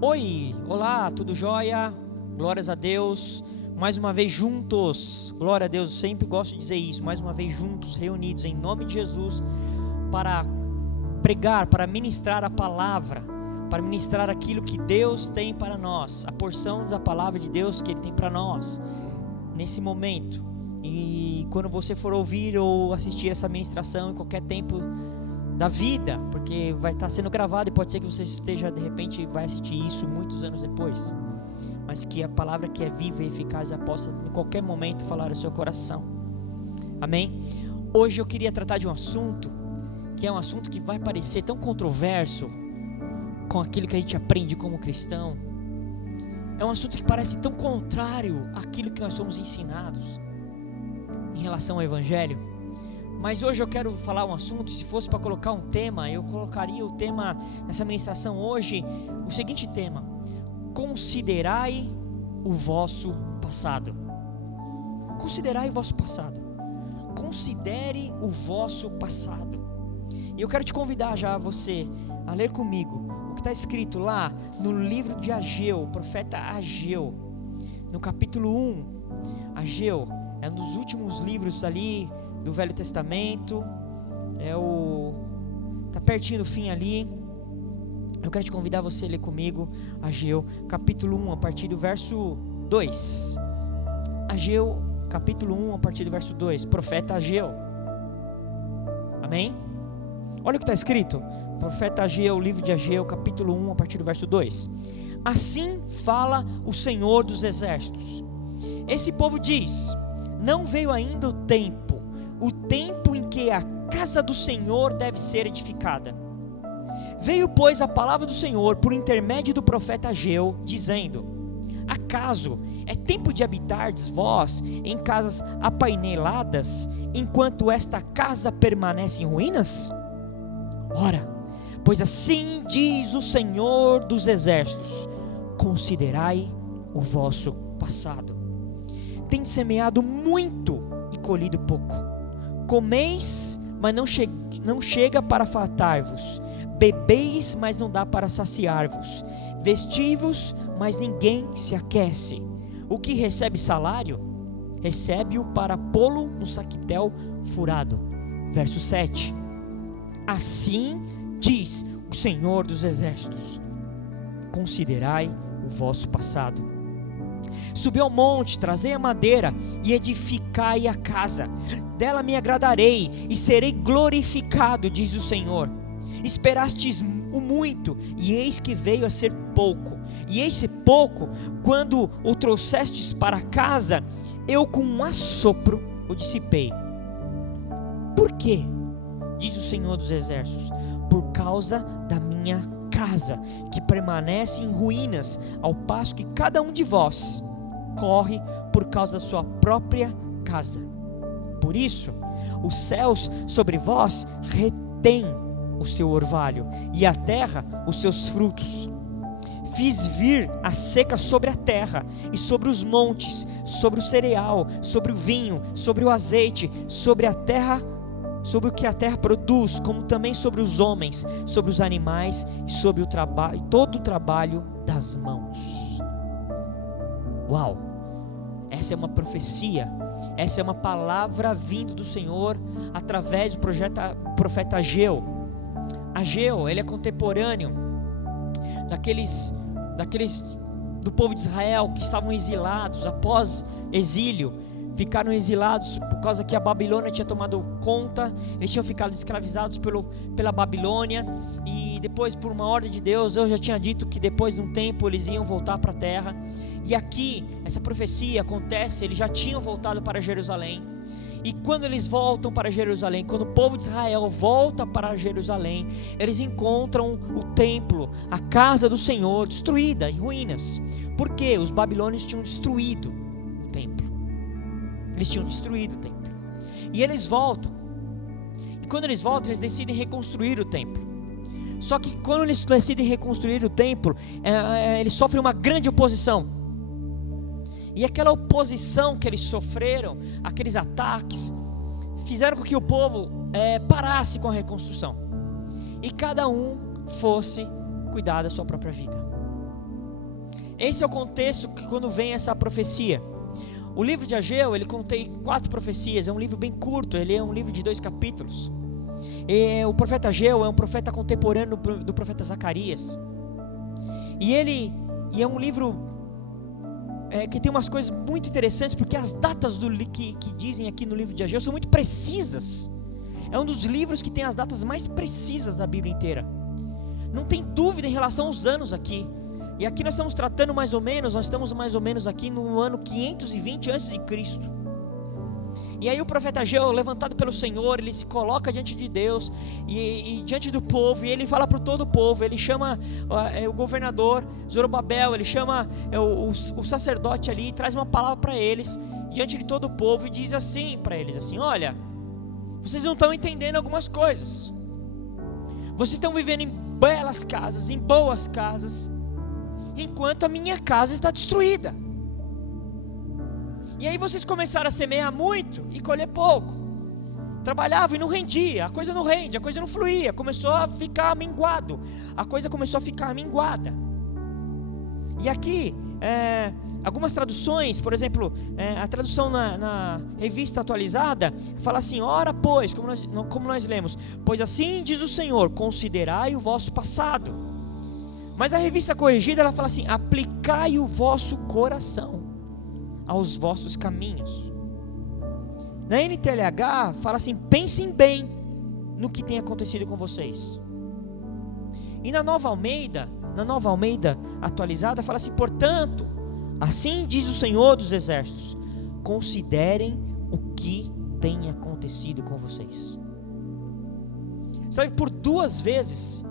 Oi, olá, tudo jóia? Glórias a Deus, mais uma vez juntos, glória a Deus, eu sempre gosto de dizer isso, mais uma vez juntos, reunidos em nome de Jesus, para pregar, para ministrar a palavra, para ministrar aquilo que Deus tem para nós, a porção da palavra de Deus que Ele tem para nós, nesse momento. E quando você for ouvir ou assistir essa ministração em qualquer tempo da vida, porque vai estar sendo gravado e pode ser que você esteja, de repente, vai assistir isso muitos anos depois, mas que a palavra que é viva e eficaz possa em qualquer momento falar ao seu coração, amém? Hoje eu queria tratar de um assunto, que é um assunto que vai parecer tão controverso com aquilo que a gente aprende como cristão, é um assunto que parece tão contrário àquilo que nós somos ensinados em relação ao Evangelho. Mas hoje eu quero falar um assunto, se fosse para colocar um tema, eu colocaria o tema nessa ministração hoje, o seguinte tema: considerai o vosso passado. Considerai o vosso passado. Considere o vosso passado. E eu quero te convidar já você a ler comigo o que está escrito lá no livro de Ageu, o profeta Ageu, no capítulo 1. Ageu é um dos últimos livros ali do Velho Testamento, tá pertinho do fim ali. Eu quero te convidar você a ler comigo Ageu, capítulo 1, a partir do verso 2. Ageu, capítulo 1, a partir do verso 2, profeta Ageu, amém? Olha o que está escrito, profeta Ageu, livro de Ageu, capítulo 1, a partir do verso 2. Assim fala o Senhor dos Exércitos: esse povo diz, não veio ainda o tempo em que a casa do Senhor deve ser edificada. Veio, pois, a palavra do Senhor por intermédio do profeta Ageu, dizendo: acaso é tempo de habitardes vós em casas apaineladas, enquanto esta casa permanece em ruínas? Ora, pois assim diz o Senhor dos Exércitos: considerai o vosso passado. Tendes semeado muito e colhido pouco. Comeis, mas não chega para fartar-vos. Bebeis, mas não dá para saciar-vos. Vestivos, mas ninguém se aquece. O que recebe salário, recebe-o para pô-lo no saquitel furado. Verso 7. Assim diz o Senhor dos Exércitos: considerai o vosso passado. Subi ao monte, trazei a madeira e edificai a casa. Dela me agradarei e serei glorificado, diz o Senhor. Esperastes o muito, e eis que veio a ser pouco. E esse pouco, quando o trouxestes para casa, eu com um assopro o dissipei. Por quê? Diz o Senhor dos Exércitos: por causa da minha casa, que permanece em ruínas, ao passo que cada um de vós corre por causa da sua própria casa. Por isso, os céus sobre vós retêm o seu orvalho, e a terra os seus frutos. Fiz vir a seca sobre a terra, e sobre os montes, sobre o cereal, sobre o vinho, sobre o azeite, sobre a terra, sobre o que a terra produz, como também sobre os homens, sobre os animais e sobre o trabalho, todo o trabalho das mãos. Uau! Essa é uma profecia, essa é uma palavra vindo do Senhor através do profeta Ageu. Ageu, ele é contemporâneo daqueles do povo de Israel que estavam exilados após exílio. Ficaram exilados por causa que a Babilônia tinha tomado conta. Eles tinham ficado escravizados pela Babilônia. E depois, por uma ordem de Deus, eu já tinha dito que depois de um tempo eles iam voltar para a terra. E aqui, essa profecia acontece, eles já tinham voltado para Jerusalém. E quando eles voltam para Jerusalém, quando o povo de Israel volta para Jerusalém, eles encontram o templo, a casa do Senhor, destruída, em ruínas. Por quê? Os babilônios tinham destruído o templo. Eles tinham destruído o templo. E eles voltam. E quando eles voltam, eles decidem reconstruir o templo. Só que quando eles decidem reconstruir o templo, eles sofrem uma grande oposição. E aquela oposição que eles sofreram, aqueles ataques, fizeram com que o povo parasse com a reconstrução. E cada um fosse cuidar da sua própria vida. esse é o contexto que quando vem essa profecia. O livro de Ageu, ele contém 4 profecias, é um livro bem curto, ele é um livro de 2 capítulos. O profeta Ageu é um profeta contemporâneo do profeta Zacarias. E é um livro que tem umas coisas muito interessantes, porque as datas que dizem aqui no livro de Ageu são muito precisas. É um dos livros que tem as datas mais precisas da Bíblia inteira. Não tem dúvida em relação aos anos aqui. E aqui nós estamos tratando nós estamos mais ou menos aqui no ano 520 a.C. E aí o profeta Ageu, levantado pelo Senhor, ele se coloca diante de Deus e diante do povo, e ele fala para todo o povo. Ele chama o governador Zorobabel, ele chama o sacerdote ali, e traz uma palavra para eles, diante de todo o povo, e diz assim para eles, assim: olha, vocês não estão entendendo algumas coisas, vocês estão vivendo em belas casas, em boas casas, enquanto a minha casa está destruída. E aí vocês começaram a semear muito e colher pouco. Trabalhavam e não rendia, a coisa não rende, a coisa não fluía, começou a ficar minguado, a coisa começou a ficar minguada. E aqui, algumas traduções, por exemplo, a tradução na revista atualizada, fala assim: ora pois, como nós lemos, pois assim diz o Senhor, considerai o vosso passado. Mas a revista corrigida, ela fala assim: aplicai o vosso coração aos vossos caminhos. Na NTLH fala assim: pensem bem no que tem acontecido com vocês. E na Nova Almeida atualizada fala assim: portanto, assim diz o Senhor dos Exércitos, considerem o que tem acontecido com vocês. Sabe, por 2 vezes,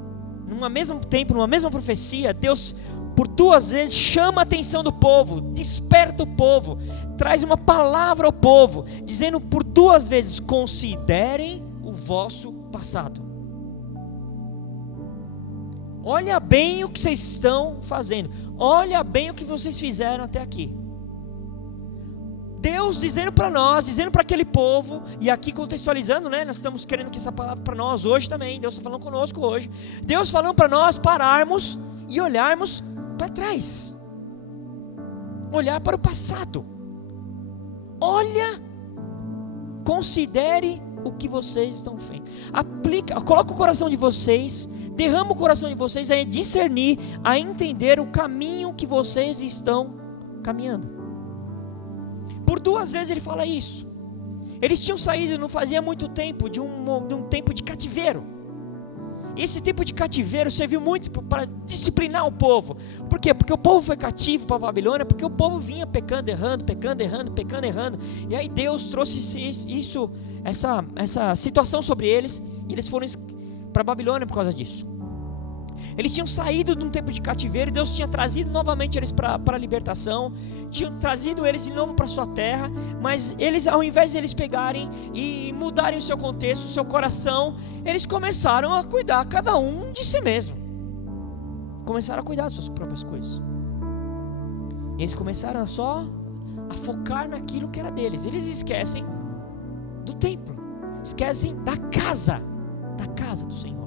numa mesma profecia, Deus por 2 vezes chama a atenção do povo, desperta o povo, traz uma palavra ao povo, dizendo por 2 vezes: considerem o vosso passado. Olha bem o que vocês estão fazendo, olha bem o que vocês fizeram até aqui. Deus dizendo para nós, dizendo para aquele povo, e aqui contextualizando, né? Nós estamos querendo que essa palavra para nós hoje também, Deus está falando conosco hoje. Deus falando para nós pararmos e olharmos para trás, olhar para o passado. Olha, considere o que vocês estão fazendo, coloca o coração de vocês, derrama o coração de vocês a discernir, a entender o caminho que vocês estão caminhando. Por 2 vezes ele fala isso. Eles tinham saído não fazia muito tempo de um tempo de cativeiro. Esse tempo de cativeiro serviu muito para disciplinar o povo. Por quê? Porque o povo foi cativo para a Babilônia, porque o povo vinha pecando, errando. E aí Deus trouxe essa situação sobre eles, e eles foram para a Babilônia por causa disso. Eles tinham saído de um tempo de cativeiro, e Deus tinha trazido novamente eles para a libertação, tinham trazido eles de novo para a sua terra, mas eles, ao invés de eles pegarem e mudarem o seu contexto, o seu coração, eles começaram a cuidar cada um de si mesmo, começaram a cuidar das suas próprias coisas. Eles começaram a focar naquilo que era deles. Eles esquecem do templo, esquecem da casa do Senhor.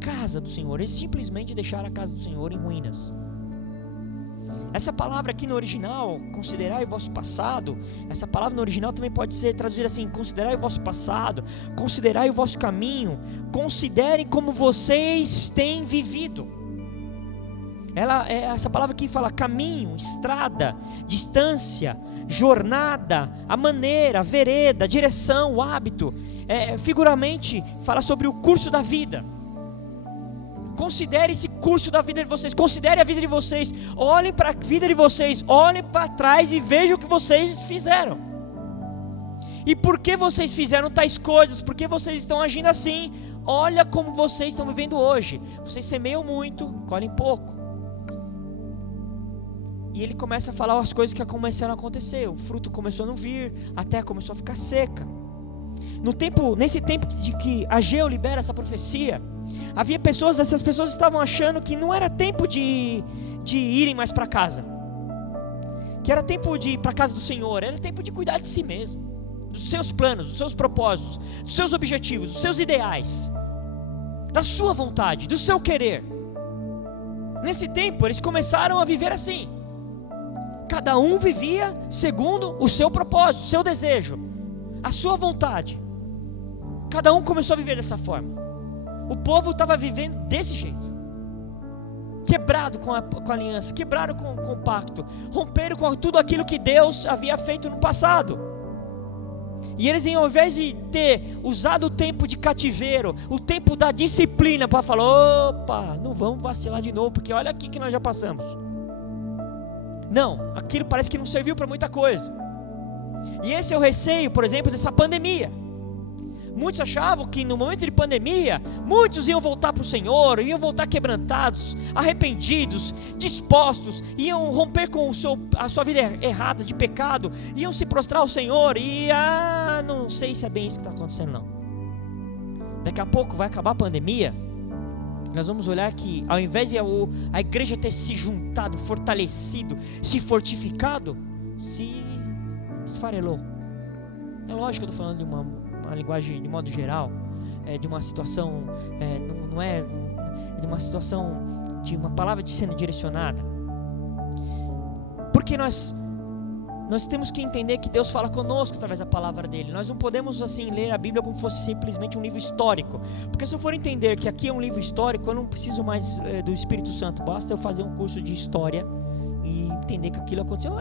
Casa do Senhor, eles simplesmente deixaram a casa do Senhor em ruínas. Essa palavra aqui no original, considerai o vosso passado, essa palavra no original também pode ser traduzida assim: considerai o vosso passado, considerai o vosso caminho, considerem como vocês têm vivido. Essa palavra aqui fala caminho, estrada, distância, jornada, a maneira, a vereda, a direção, o hábito. Figuramente fala sobre o curso da vida. Considere esse curso da vida de vocês, considere a vida de vocês, olhem para a vida de vocês, olhem para trás e vejam o que vocês fizeram. E por que vocês fizeram tais coisas? Por que vocês estão agindo assim? Olha como vocês estão vivendo hoje. Vocês semeiam muito, colhem pouco. E ele começa a falar as coisas que começaram a acontecer. O fruto começou a não vir, a terra começou a ficar seca. Nesse tempo de que Ageu libera essa profecia, havia essas pessoas estavam achando que não era tempo de irem mais para casa, que era tempo de ir para a casa do Senhor, era tempo de cuidar de si mesmo, dos seus planos, dos seus propósitos, dos seus objetivos, dos seus ideais, da sua vontade, do seu querer. Nesse tempo eles começaram a viver assim. cada um vivia segundo o seu propósito, o seu desejo, a sua vontade. Cada um começou a viver dessa forma. O povo estava vivendo desse jeito, quebrado com a aliança, quebrado com o pacto, romperam com tudo aquilo que Deus havia feito no passado. E eles, ao invés de ter usado o tempo de cativeiro, o tempo da disciplina, para falar: opa, não vamos vacilar de novo, porque olha aqui que nós já passamos. Não, aquilo parece que não serviu para muita coisa. E esse é o receio, por exemplo, dessa pandemia. Muitos achavam que no momento de pandemia, muitos iam voltar para o Senhor, iam voltar quebrantados, arrependidos, dispostos, iam romper com a sua vida errada de pecado, iam se prostrar ao Senhor, e não sei se é bem isso que está acontecendo não. Daqui a pouco vai acabar a pandemia, nós vamos olhar que ao invés de a igreja ter se juntado, fortalecido, se fortificado, se esfarelou. É lógico que eu estou falando de uma linguagem de modo geral, de uma situação, não é de uma situação de uma palavra sendo direcionada, porque nós temos que entender que Deus fala conosco através da palavra dele. Nós não podemos assim ler a Bíblia como se fosse simplesmente um livro histórico, porque se eu for entender que aqui é um livro histórico, eu não preciso mais do Espírito Santo, basta eu fazer um curso de história e entender que aquilo aconteceu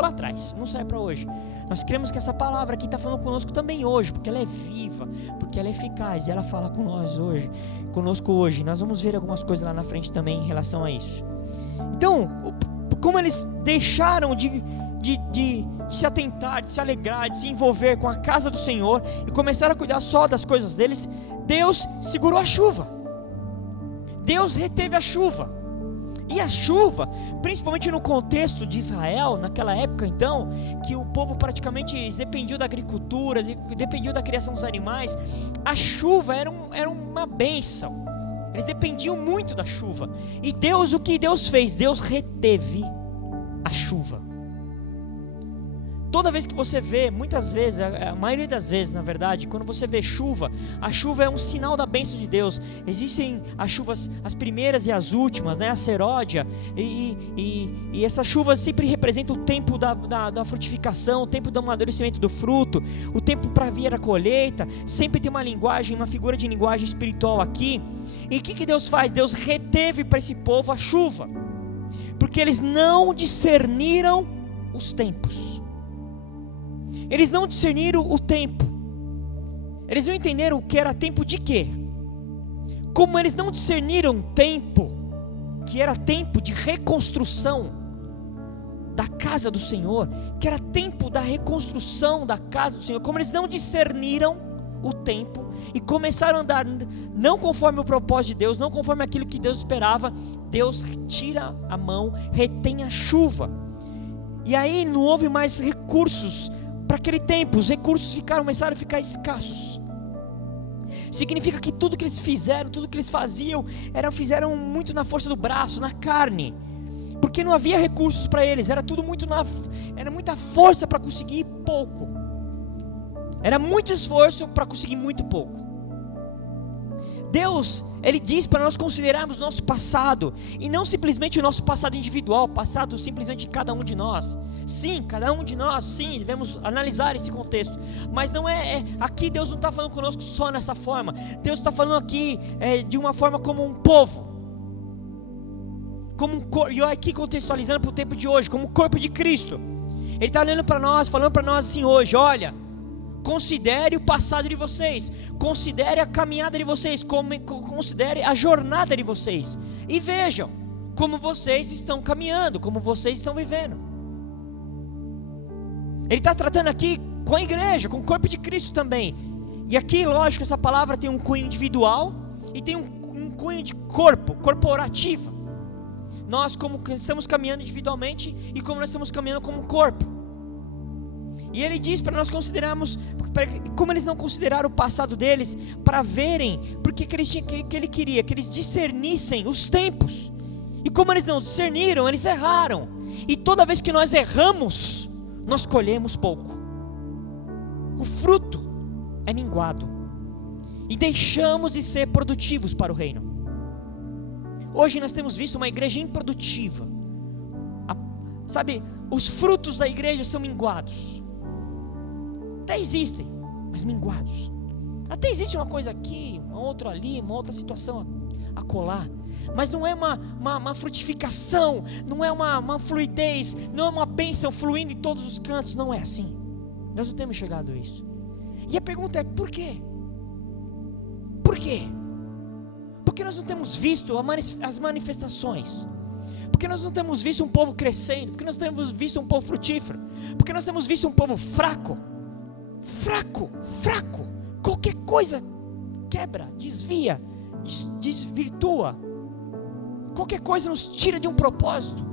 lá atrás, não serve para hoje. Nós cremos que essa palavra aqui está falando conosco também hoje, porque ela é viva, porque ela é eficaz, e ela fala conosco hoje. Nós vamos ver algumas coisas lá na frente também em relação a isso. Então, como eles deixaram de se atentar, de se alegrar, de se envolver com a casa do Senhor e começaram a cuidar só das coisas deles, Deus segurou a chuva. Deus reteve a chuva. E a chuva, principalmente no contexto de Israel, naquela época então, que o povo praticamente dependia da agricultura, dependia da criação dos animais, a chuva era uma bênção. Eles dependiam muito da chuva. E Deus, o que Deus fez? Deus reteve a chuva. Toda vez que você vê, muitas vezes, a maioria das vezes, na verdade, quando você vê chuva, a chuva é um sinal da bênção de Deus. Existem as chuvas, as primeiras e as últimas, né? A seródia, e essas chuvas sempre representam o tempo da frutificação, o tempo do amadurecimento do fruto, o tempo para vir a colheita. Sempre tem uma linguagem, uma figura de linguagem espiritual aqui. E o que Deus faz? Deus reteve para esse povo a chuva, porque eles não discerniram os tempos. Eles não discerniram o tempo. Eles não entenderam o que era tempo de quê. Como eles não discerniram o tempo, que era tempo de reconstrução da casa do Senhor, que era tempo da reconstrução da casa do Senhor, como eles não discerniram o tempo e começaram a andar não conforme o propósito de Deus, não conforme aquilo que Deus esperava, Deus tira a mão, retém a chuva. E aí não houve mais recursos para aquele tempo, os recursos começaram a ficar escassos. Significa que tudo que eles fizeram, tudo que eles faziam, fizeram muito na força do braço, na carne, porque não havia recursos para eles, era tudo era muita força para conseguir pouco, era muito esforço para conseguir muito pouco. Deus, Ele diz para nós considerarmos o nosso passado, e não simplesmente o nosso passado individual, passado simplesmente de cada um de nós. Sim, cada um de nós, sim, devemos analisar esse contexto, mas não aqui Deus não está falando conosco só nessa forma. Deus está falando aqui de uma forma como um povo, e aqui contextualizando para o tempo de hoje, como o corpo de Cristo. Ele está olhando para nós, falando para nós assim hoje: olha, considere o passado de vocês, considere a caminhada de vocês, considere a jornada de vocês, e vejam como vocês estão caminhando, como vocês estão vivendo. Ele está tratando aqui com a igreja, com o corpo de Cristo também. E aqui, lógico, essa palavra tem um cunho individual e tem um cunho de corporativo. Nós como estamos caminhando individualmente e como nós estamos caminhando como corpo. E ele diz para nós considerarmos, como eles não consideraram o passado deles, para verem, porque que ele queria que eles discernissem os tempos. E como eles não discerniram, eles erraram. E toda vez que nós erramos, nós colhemos pouco. O fruto é minguado. E deixamos de ser produtivos para o reino. Hoje nós temos visto uma igreja improdutiva. Sabe, os frutos da igreja são minguados. Até existem, mas minguados. Até existe uma coisa aqui, uma outra ali, uma outra situação a colar. Mas não é uma frutificação, não é uma fluidez, não é uma bênção fluindo em todos os cantos. Não é assim. Nós não temos chegado a isso. E a pergunta é, por quê? Por quê? Porque nós não temos visto as manifestações. Porque nós não temos visto um povo crescendo. Porque nós não temos visto um povo frutífero. Porque nós temos visto um povo fraco. Fraco. Qualquer coisa quebra, desvia, desvirtua. Qualquer coisa nos tira de um propósito.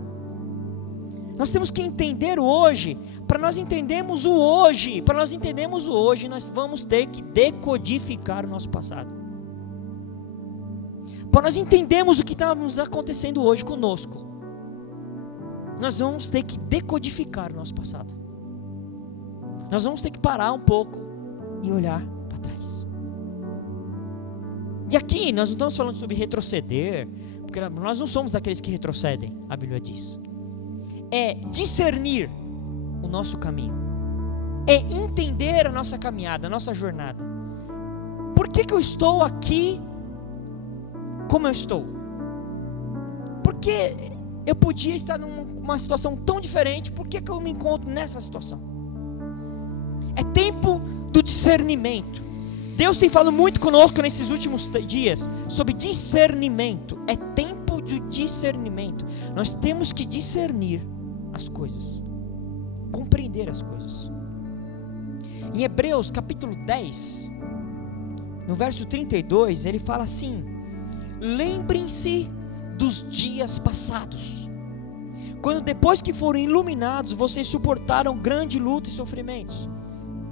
Nós temos que entender o hoje. Para nós entendermos o hoje, nós vamos ter que decodificar o nosso passado. Para nós entendermos o que está nos acontecendo hoje conosco, nós vamos ter que decodificar o nosso passado. Nós vamos ter que parar um pouco e olhar para trás. E aqui nós não estamos falando sobre retroceder, porque nós não somos daqueles que retrocedem, a Bíblia diz. É discernir o nosso caminho, é entender a nossa caminhada, a nossa jornada. Por que eu estou aqui como eu estou? Porque eu podia estar numa situação tão diferente. Por que eu me encontro nessa situação? É tempo do discernimento. Deus tem falado muito conosco nesses últimos dias sobre discernimento. É tempo de discernimento. Nós temos que discernir as coisas, compreender as coisas. Em Hebreus capítulo 10, no verso 32, ele fala assim: lembrem-se dos dias passados, quando depois que foram iluminados, vocês suportaram grande luta e sofrimentos.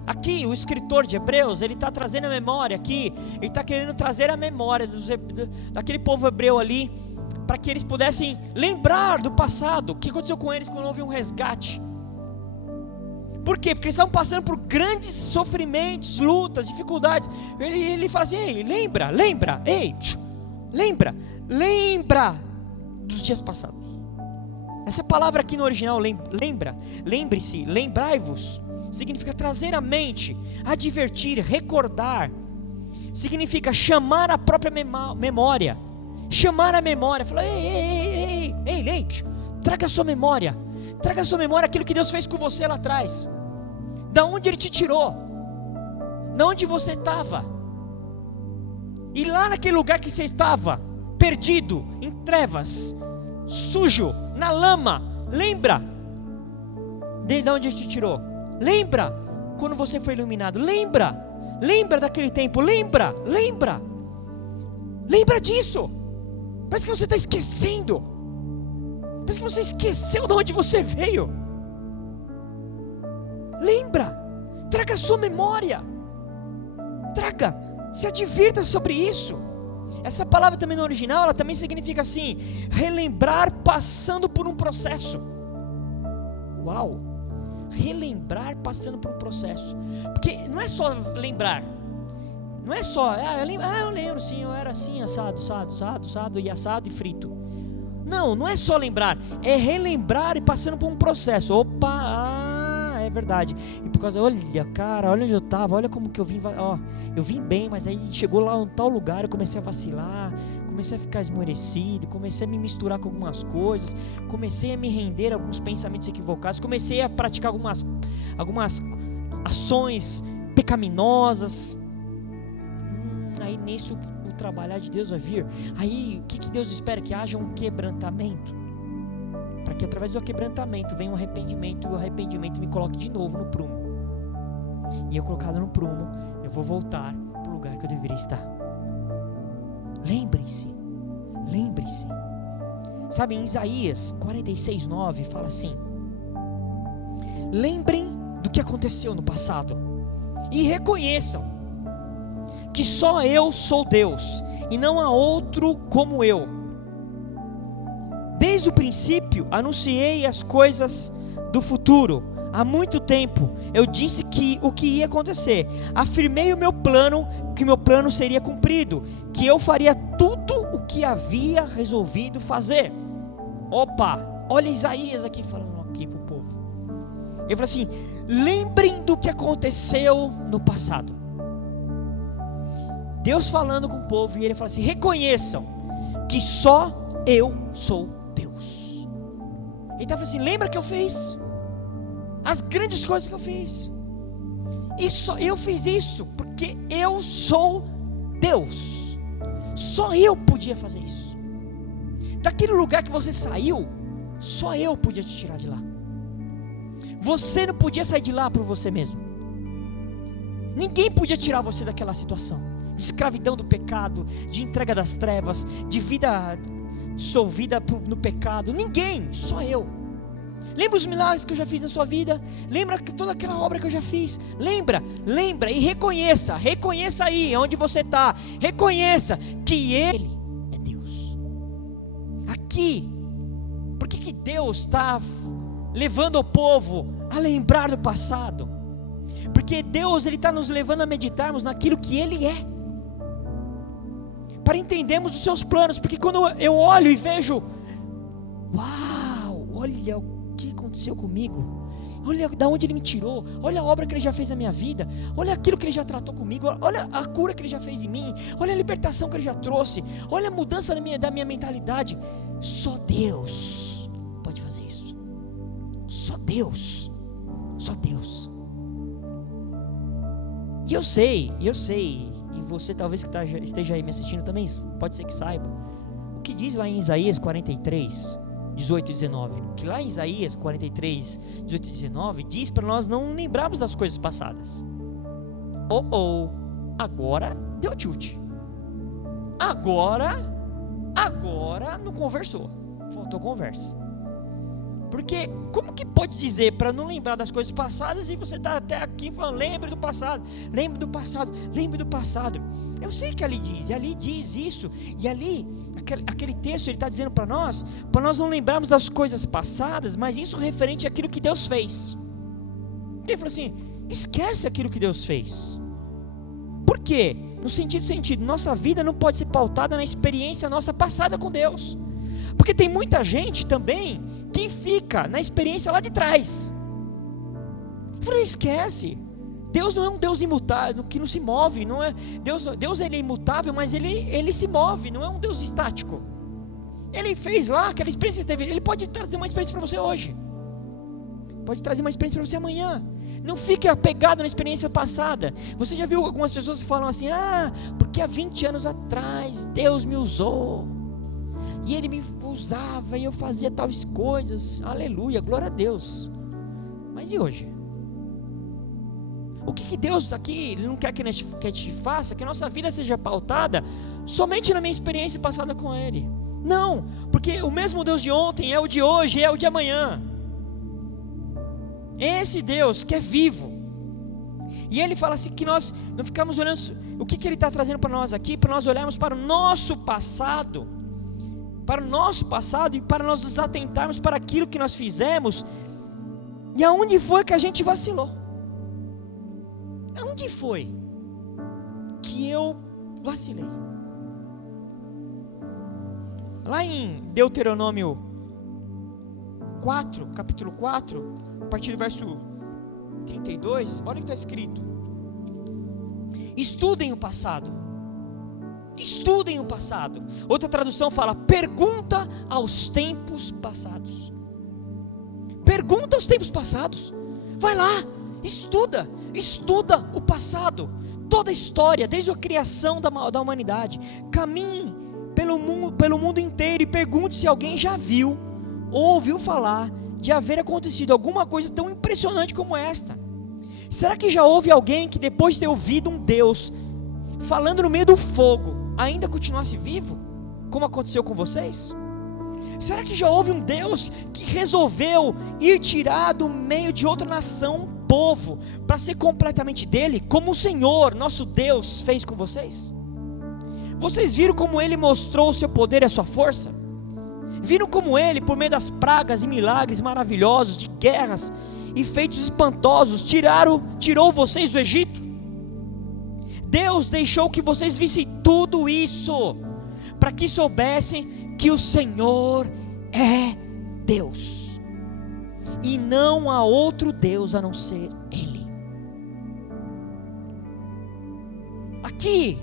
Aqui o escritor de Hebreus, ele está trazendo a memória aqui, ele está querendo trazer a memória daquele povo hebreu ali, para que eles pudessem lembrar do passado, o que aconteceu com eles quando houve um resgate. Por quê? Porque eles estavam passando por grandes sofrimentos, lutas, dificuldades. Ele fala assim: ei, lembra dos dias passados. Essa palavra aqui no original, lembre-se, lembrai-vos, significa trazer à mente, advertir, recordar. Significa chamar a própria memória. Chamar a memória, falar: ei, traga a sua memória aquilo que Deus fez com você lá atrás, da onde Ele te tirou, da onde você estava, e lá naquele lugar que você estava, perdido, em trevas, sujo, na lama, lembra de onde Ele te tirou, lembra quando você foi iluminado, lembra daquele tempo, lembra disso. Parece que você está esquecendo. Parece que você esqueceu de onde você veio. Lembra. Traga a sua memória. Traga. Se advirta sobre isso. Essa palavra também no original, ela também significa assim: relembrar passando por um processo. Uau. Relembrar passando por um processo. Porque não é só lembrar. Não é só, eu lembro sim, eu era assim, assado e assado e frito. Não é só lembrar, é relembrar e passando por um processo. Opa, é verdade. E por causa, olha onde eu estava, olha como que eu vim, eu vim bem, mas aí chegou lá em tal lugar, eu comecei a vacilar, comecei a ficar esmorecido, comecei a me misturar com algumas coisas, comecei a me render a alguns pensamentos equivocados, comecei a praticar algumas ações pecaminosas. Aí nisso o trabalhar de Deus vai vir. Aí o que Deus espera? Que haja um quebrantamento, para que através do quebrantamento venha um arrependimento, e o arrependimento me coloque de novo no prumo. E eu colocado no prumo, eu vou voltar para o lugar que eu deveria estar. Lembre-se. Sabe, em Isaías 46:9 fala assim: lembrem do que aconteceu no passado e reconheçam que só eu sou Deus e não há outro como eu. Desde o princípio anunciei as coisas do futuro. Há muito tempo eu disse o que ia acontecer. Afirmei o meu plano, que o meu plano seria cumprido, que eu faria tudo o que havia resolvido fazer. Opa, olha Isaías aqui falando aqui para o povo. Ele falou assim: lembrem do que aconteceu no passado. Deus falando com o povo, e ele fala assim: reconheçam que só eu sou Deus. Ele está falando assim: lembra que eu fiz as grandes coisas que eu fiz, e só eu fiz isso porque eu sou Deus. Só eu podia fazer isso. Daquele lugar que você saiu, só eu podia te tirar de lá. Você não podia sair de lá por você mesmo. Ninguém podia tirar você daquela situação de escravidão do pecado, de entrega das trevas, de vida dissolvida no pecado. Ninguém, só eu. Lembra os milagres que eu já fiz na sua vida? Lembra toda aquela obra que eu já fiz? Lembra e reconheça aí onde você está. Reconheça que Ele é Deus. Aqui, por que Deus está levando o povo a lembrar do passado? Porque Deus, Ele está nos levando a meditarmos naquilo que Ele é, para entendermos os seus planos. Porque quando eu olho e vejo, uau, olha o que aconteceu comigo, olha de onde Ele me tirou, olha a obra que Ele já fez na minha vida, olha aquilo que Ele já tratou comigo, olha a cura que Ele já fez em mim, olha a libertação que Ele já trouxe, olha a mudança da minha mentalidade. Só Deus pode fazer isso. Só Deus. Só Deus. E eu sei, e você talvez que esteja aí me assistindo também, pode ser que saiba, o que diz lá em Isaías 43, 18 e 19, que lá em Isaías 43, 18 e 19, diz para nós não lembrarmos das coisas passadas. Agora deu chute. Agora não conversou, faltou conversa. Porque como que pode dizer para não lembrar das coisas passadas e você está até aqui falando, lembre do passado. Eu sei que ali diz isso, e ali, aquele texto, ele está dizendo para nós não lembrarmos das coisas passadas, mas isso referente àquilo que Deus fez. Ele falou assim: esquece aquilo que Deus fez. Por quê? No sentido, nossa vida não pode ser pautada na experiência nossa passada com Deus. Porque tem muita gente também que fica na experiência lá de trás. Eu falei: esquece. Deus não é um Deus imutável, que não se move. Não é Deus ele é imutável, mas ele se move. Não é um Deus estático. Ele fez lá aquela experiência que teve. Ele pode trazer uma experiência para você hoje. Pode trazer uma experiência para você amanhã. Não fique apegado na experiência passada. Você já viu algumas pessoas que falam assim: porque há 20 anos atrás Deus me usou, e Ele me usava, e eu fazia tais coisas. Aleluia, glória a Deus. Mas e hoje? O que Deus aqui Ele não quer que a gente faça? Que a nossa vida seja pautada somente na minha experiência passada com Ele. Não, porque o mesmo Deus de ontem é o de hoje, é o de amanhã. Esse Deus que é vivo. E Ele fala assim que nós não ficamos olhando o que Ele está trazendo para nós aqui, para nós olharmos para o nosso passado, e para nós nos atentarmos para aquilo que nós fizemos, e aonde foi que a gente vacilou. Aonde foi que eu vacilei? Lá em Deuteronômio 4, capítulo 4, a partir do verso 32, olha o que está escrito: estudem o passado. Estudem o passado. Outra tradução fala: pergunta aos tempos passados. Pergunta aos tempos passados. Vai lá, estuda o passado, toda a história, desde a criação da humanidade. Caminhe pelo mundo inteiro e pergunte se alguém já viu ou ouviu falar de haver acontecido alguma coisa tão impressionante como esta. Será que já houve alguém que, depois de ter ouvido um Deus falando no meio do fogo, ainda continuasse vivo, como aconteceu com vocês? Será que já houve um Deus que resolveu ir tirar do meio de outra nação um povo, para ser completamente dele, como o Senhor, nosso Deus, fez com vocês? Vocês viram como Ele mostrou o seu poder e a sua força? Viram como Ele, por meio das pragas e milagres maravilhosos, de guerras e feitos espantosos, tirou vocês do Egito? Deus deixou que vocês vissem tudo isso, para que soubessem que o Senhor é Deus. e não há outro Deus a não ser Ele. Aqui,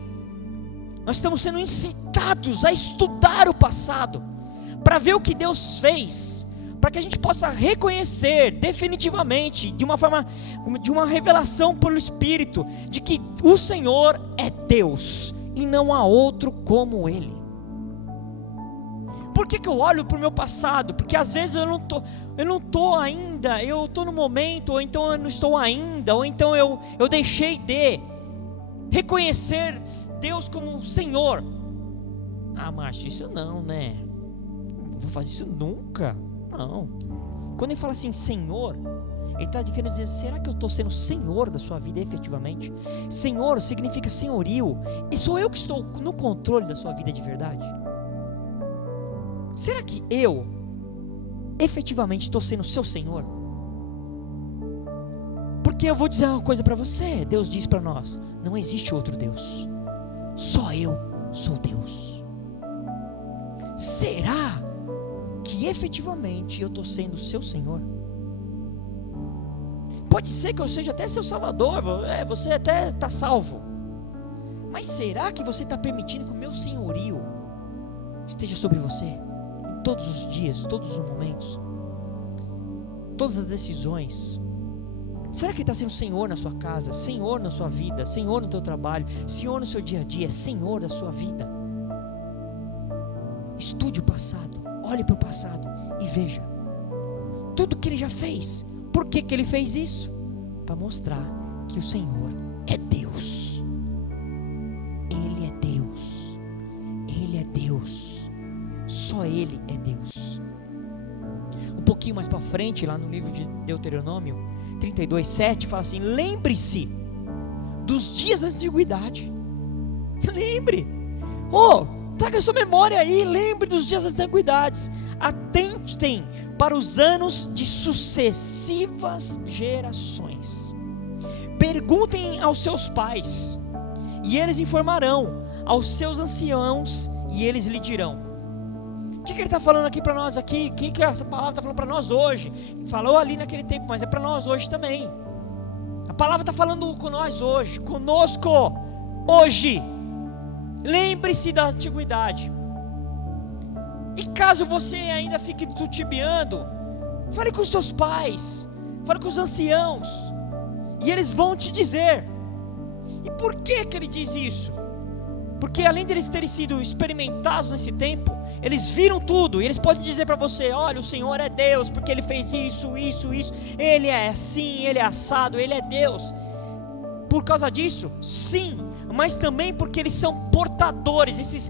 nós estamos sendo incitados a estudar o passado, para ver o que Deus fez, para que a gente possa reconhecer definitivamente, de uma revelação pelo Espírito, de que o Senhor é Deus, e não há outro como Ele. Por que eu olho para o meu passado? Porque às vezes eu não estou ainda, eu estou no momento, ou então eu não estou ainda, ou então eu deixei de reconhecer Deus como Senhor. Márcio, isso não, né? Não vou fazer isso nunca. Não. Quando ele fala assim, Senhor, ele está querendo dizer, será que eu estou sendo Senhor da sua vida efetivamente? Senhor significa senhorio, e sou eu que estou no controle da sua vida de verdade? Será que eu efetivamente estou sendo seu Senhor? Porque eu vou dizer uma coisa para você, Deus diz para nós, não existe outro Deus, só eu sou Deus. Será que efetivamente eu estou sendo seu Senhor? Pode ser que eu seja até seu Salvador, você até está salvo, mas será que você está permitindo que o meu senhorio esteja sobre você, em todos os dias, todos os momentos, todas as decisões? Será que Ele está sendo Senhor na sua casa, Senhor na sua vida, Senhor no teu trabalho, Senhor no seu dia a dia, Senhor da sua vida? Estude o passado, olhe para o passado e veja tudo que Ele já fez. Por que Ele fez isso? Para mostrar que o Senhor é Deus. Ele é Deus. Ele é Deus. Só Ele é Deus. Um pouquinho mais para frente, lá no livro de Deuteronômio 32:7, fala assim: lembre-se dos dias da antiguidade. Lembre. Traga a sua memória aí, lembre dos dias das antiguidades. Atentem para os anos de sucessivas gerações. Perguntem aos seus pais, e eles informarão, aos seus anciãos, e eles lhe dirão. O que ele está falando aqui para nós aqui? O que essa palavra está falando para nós hoje? Falou ali naquele tempo, mas é para nós hoje também. A palavra está falando com nós hoje, conosco, hoje. Lembre-se da antiguidade. E caso você ainda fique titubeando, fale com seus pais, fale com os anciãos, e eles vão te dizer. E por que ele diz isso? Porque além deles terem sido experimentados nesse tempo, eles viram tudo, e eles podem dizer para você: olha, o Senhor é Deus, porque Ele fez isso, isso, isso, Ele é assim, Ele é assado, Ele é Deus. Por causa disso, sim, mas também porque eles são portadores.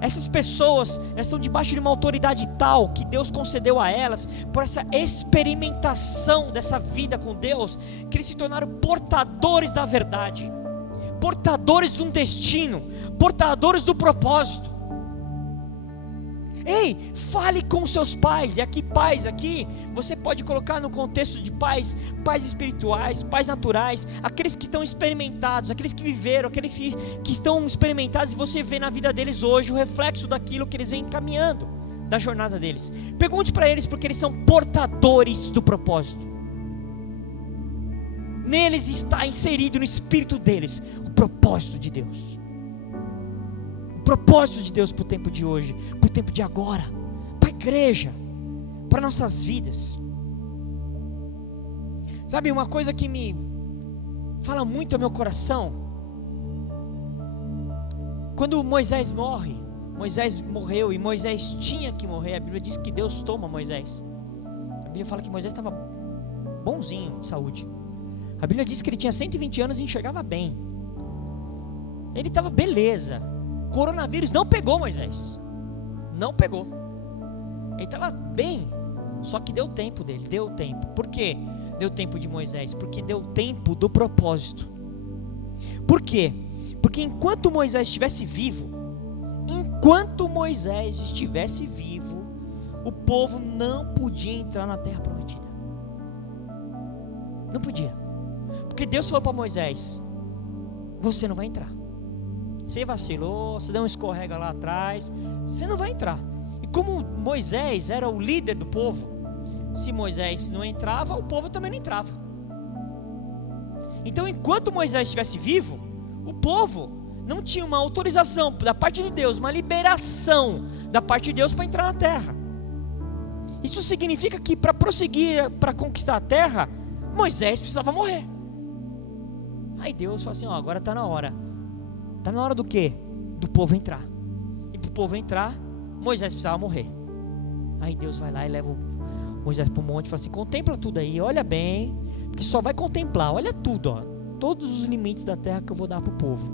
Essas pessoas, elas estão debaixo de uma autoridade tal, que Deus concedeu a elas, por essa experimentação dessa vida com Deus, que eles se tornaram portadores da verdade, portadores de um destino, portadores do propósito. Ei, fale com seus pais. E aqui pais, aqui você pode colocar no contexto de pais espirituais, pais naturais, aqueles que estão experimentados, aqueles que viveram, aqueles que estão experimentados, e você vê na vida deles hoje o reflexo daquilo que eles vêm caminhando, da jornada deles. Pergunte para eles, porque eles são portadores do propósito. Neles está inserido no espírito deles o propósito de Deus. O propósito de Deus para o tempo de hoje, para o tempo de agora, para a igreja, para nossas vidas. Sabe, uma coisa que me fala muito ao meu coração, quando Moisés morreu, e Moisés tinha que morrer. A Bíblia diz que Deus toma Moisés. A Bíblia fala que Moisés estava bonzinho de saúde. A Bíblia diz que ele tinha 120 anos e enxergava bem. Ele estava beleza. Coronavírus não pegou Moisés. Não pegou. Ele estava bem. Só que deu tempo dele. Deu tempo. Por quê? Deu tempo de Moisés. Porque deu tempo do propósito. Por quê? Porque enquanto Moisés estivesse vivo, o povo não podia entrar na terra prometida. Não podia. Porque Deus falou para Moisés: você não vai entrar. Você vacilou, você deu um escorrega lá atrás, você não vai entrar. E como Moisés era o líder do povo, se Moisés não entrava, o povo também não entrava. Então, enquanto Moisés estivesse vivo, o povo não tinha uma autorização da parte de Deus, uma liberação da parte de Deus para entrar na terra. Isso significa que para prosseguir, para conquistar a terra, Moisés precisava morrer. Aí Deus fala assim, ó, agora está na hora. Está na hora do quê? Do povo entrar. E para o povo entrar, Moisés precisava morrer. Aí Deus vai lá e leva Moisés para o monte e fala assim, contempla tudo aí, olha bem, porque só vai contemplar, olha tudo, ó, todos os limites da terra que eu vou dar para o povo.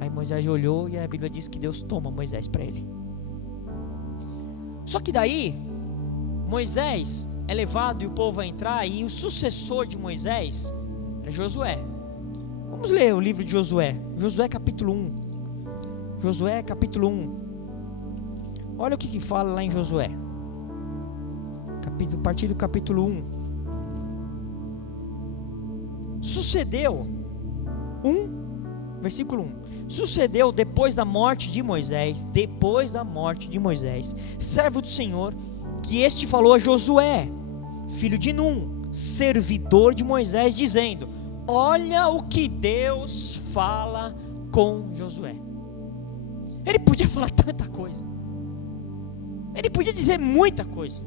Aí Moisés olhou e a Bíblia diz que Deus toma Moisés para ele. Só que daí, Moisés é levado e o povo vai entrar, e o sucessor de Moisés era Josué. Vamos ler o livro de Josué, Josué capítulo 1. Josué capítulo 1. Olha o que fala lá em Josué. A partir do capítulo 1. Sucedeu, versículo 1. Sucedeu depois da morte de Moisés, servo do Senhor, que este falou a Josué, filho de Num, servidor de Moisés, dizendo: olha o que Deus fala com Josué. Ele podia falar tanta coisa, ele podia dizer muita coisa,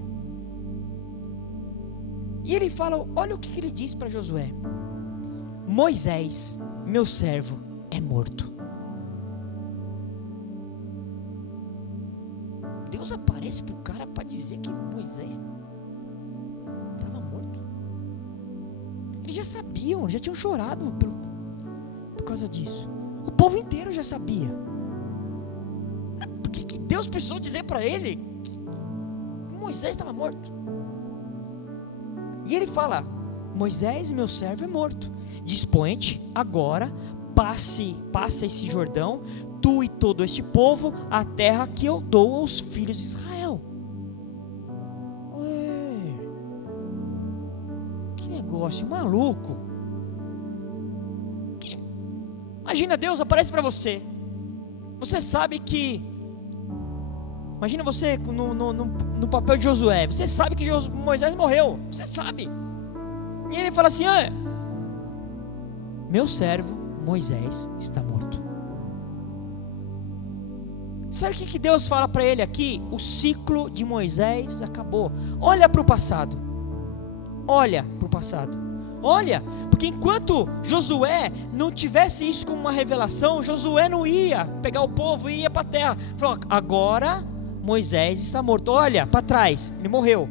e ele fala, olha o que ele diz para Josué: Moisés, meu servo, é morto. Deus aparece para o cara para dizer que Moisés estava morto. Eles já sabiam, já tinham chorado por causa disso. O povo inteiro já sabia. Por que Deus precisou dizer para ele que Moisés estava morto? E ele fala: Moisés, meu servo, é morto. Dispõe-te agora, passa esse Jordão, tu e todo este povo, a terra que eu dou aos filhos de Israel. Ué, que negócio maluco. Imagina, Deus aparece para você. Você sabe que, imagina você no papel de Josué. Você sabe que Moisés morreu. Você sabe. E ele fala assim: meu servo Moisés está morto. Sabe o que Deus fala para ele aqui? O ciclo de Moisés acabou. Olha para o passado. Olha para o passado. Olha, porque enquanto Josué não tivesse isso como uma revelação, Josué não ia pegar o povo e ia para a terra. Falou: agora Moisés está morto. Olha para trás, ele morreu.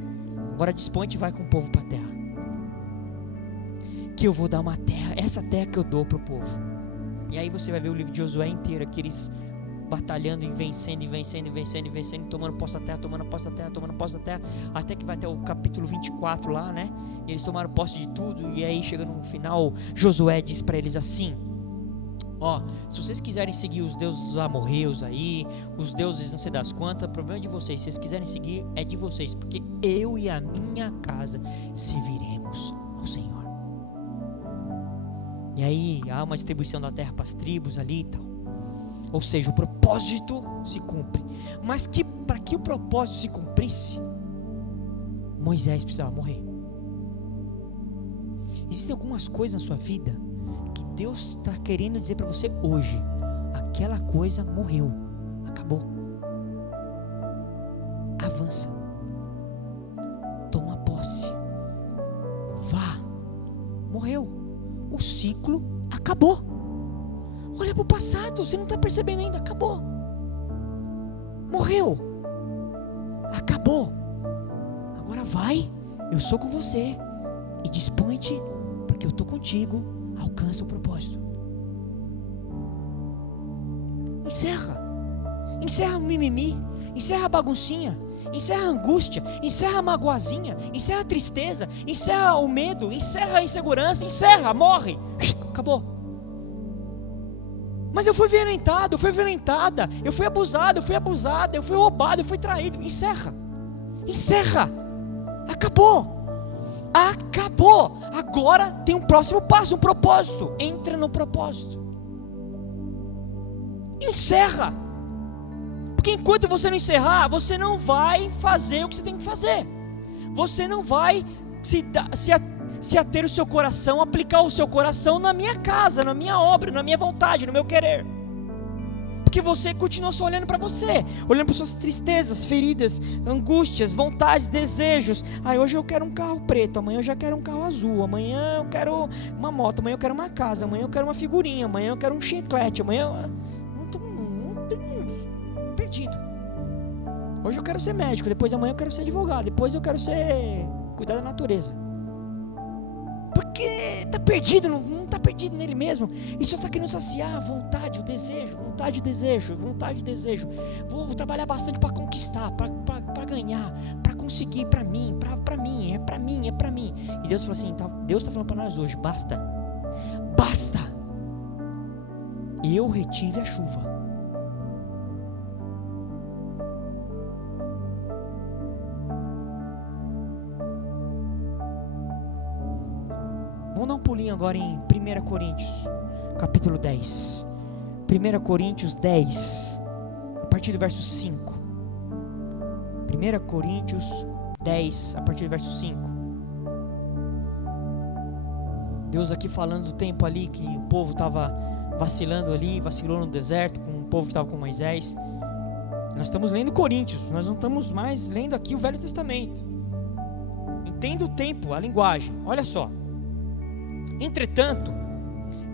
Agora dispõe-te e vai com o povo para a terra. Que eu vou dar uma terra, essa terra que eu dou para o povo. E aí você vai ver o livro de Josué inteiro, aqueles batalhando e vencendo, tomando posse da terra, até que vai até o capítulo 24 lá, né? E eles tomaram posse de tudo, e aí chega no final, Josué diz para eles assim: ó, se vocês quiserem seguir os deuses amorreus aí, os deuses não sei das quantas, o problema é de vocês. Se vocês quiserem seguir, é de vocês, porque eu e a minha casa serviremos ao Senhor. E aí há uma distribuição da terra para as tribos ali e tal. Ou seja, o propósito se cumpre. Mas para que o propósito se cumprisse, Moisés precisava morrer. Existem algumas coisas na sua vida que Deus está querendo dizer para você hoje: aquela coisa morreu, acabou. Avança, toma posse, vá, morreu. O ciclo acabou. Olha para o passado, você não está percebendo ainda, acabou. Morreu. Acabou. Agora vai, eu sou com você. E dispõe-te, porque eu estou contigo. Alcança o propósito. Encerra o mimimi. Encerra a baguncinha. Encerra a angústia. Encerra a magoazinha. Encerra a tristeza. Encerra o medo. Encerra a insegurança. Encerra, morre. Acabou. Mas eu fui violentado, eu fui violentada, eu fui abusado, eu fui abusada, eu fui roubado, eu fui traído. Encerra. Acabou. Agora tem um próximo passo, um propósito. Entra no propósito. Encerra. Porque enquanto você não encerrar, você não vai fazer o que você tem que fazer. você não vai se ater o seu coração, aplicar o seu coração na minha casa, na minha obra, na minha vontade, no meu querer. Porque você continua só olhando para você, olhando para suas tristezas, feridas, angústias, vontades, desejos. Hoje eu quero um carro preto, amanhã eu já quero um carro azul, amanhã eu quero uma moto, amanhã eu quero uma casa, amanhã eu quero uma figurinha, amanhã eu quero um chiclete, amanhã perdido. Hoje eu quero ser médico, depois amanhã eu quero ser advogado, depois eu quero cuidar da natureza. Porque está perdido, não está perdido nele mesmo. E só está querendo saciar a vontade, o desejo, vontade e desejo, vontade e desejo. Vou trabalhar bastante para conquistar, para ganhar, para conseguir, para mim, para mim, é para mim, é para mim. E Deus falou assim, Deus está falando para nós hoje, basta. Eu retive a chuva. Vamos dar um pulinho agora em 1 Coríntios, capítulo 10. 1 Coríntios 10, a partir do verso 5. 1 Coríntios 10, a partir do verso 5. Deus aqui falando do tempo ali que o povo estava vacilando ali, vacilou no deserto, com o povo que estava com Moisés. Nós estamos lendo Coríntios, nós não estamos mais lendo aqui o Velho Testamento. Entenda o tempo, a linguagem, olha só. Entretanto,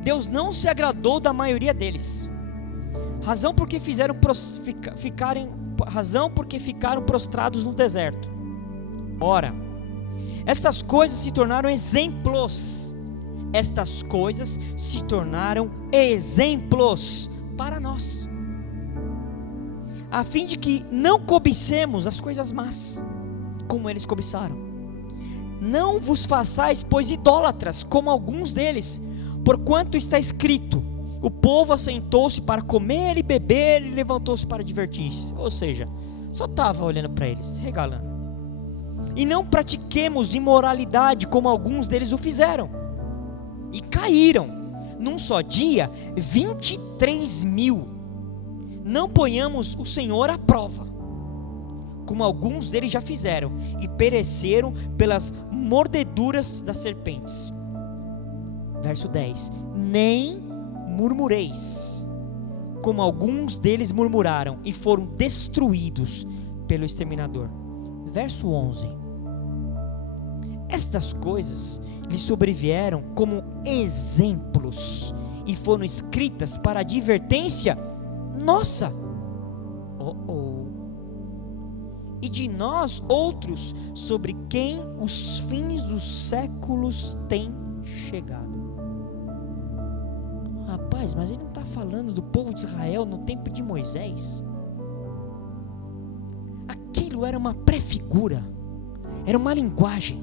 Deus não se agradou da maioria deles, razão porque ficaram prostrados no deserto. Ora, estas coisas se tornaram exemplos para nós, a fim de que não cobicemos as coisas más, como eles cobiçaram. Não vos façais, pois, idólatras, como alguns deles, porquanto está escrito: o povo assentou-se para comer e beber e levantou-se para divertir-se. Ou seja, só estava olhando para eles, regalando. E não pratiquemos imoralidade, como alguns deles o fizeram, e caíram, num só dia, 23.000. Não ponhamos o Senhor à prova, como alguns deles já fizeram, e pereceram pelas mordeduras das serpentes. Verso 10: nem murmureis, como alguns deles murmuraram, e foram destruídos pelo exterminador. Verso 11: estas coisas lhes sobrevieram como exemplos, e foram escritas para advertência nossa. E de nós outros, sobre quem os fins dos séculos têm chegado. Rapaz, mas ele não está falando do povo de Israel no tempo de Moisés? Aquilo era uma prefigura, era uma linguagem,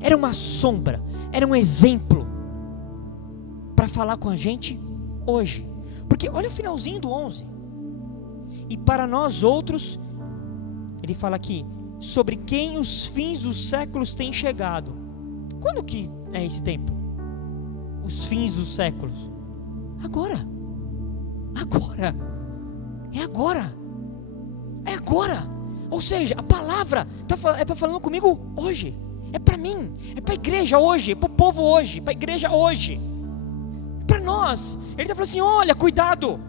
era uma sombra, era um exemplo para falar com a gente hoje. Porque olha o finalzinho do 11: e para nós outros, ele fala aqui, sobre quem os fins dos séculos têm chegado. Quando que é esse tempo? Os fins dos séculos. Agora. É agora. Ou seja, a palavra é falando comigo hoje. É para mim, é para a igreja hoje, é para o povo hoje, para a igreja hoje. Para nós. Ele está falando assim, olha, cuidado.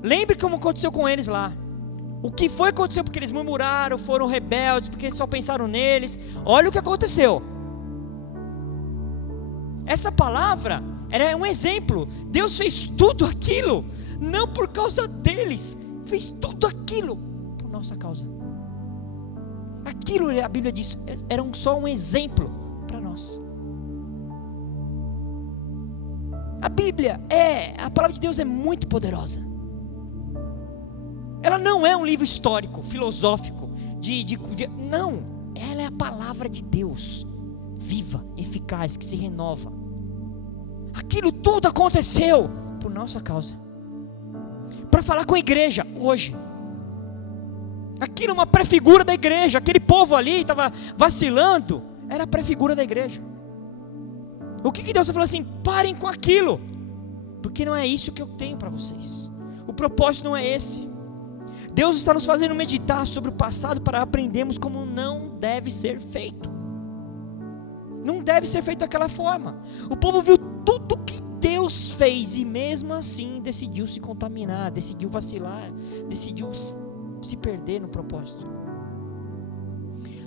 Lembre como aconteceu com eles lá. O que foi que aconteceu? Porque eles murmuraram, foram rebeldes, porque só pensaram neles. Olha o que aconteceu. Essa palavra era um exemplo. Deus fez tudo aquilo, não por causa deles, fez tudo aquilo por nossa causa. Aquilo, a Bíblia diz, era só um exemplo para nós. A palavra de Deus é muito poderosa. Ela não é um livro histórico, filosófico, não, ela é a palavra de Deus, viva, eficaz, que se renova. Aquilo tudo aconteceu por nossa causa, para falar com a igreja hoje. Aquilo é uma prefigura da igreja. Aquele povo ali estava vacilando, era a prefigura da igreja. O que Deus falou assim? Parem com aquilo, porque não é isso que eu tenho para vocês. O propósito não é esse. Deus está nos fazendo meditar sobre o passado para aprendermos como não deve ser feito. Não deve ser feito daquela forma. O povo viu tudo que Deus fez e mesmo assim decidiu se contaminar, decidiu vacilar, decidiu se perder no propósito.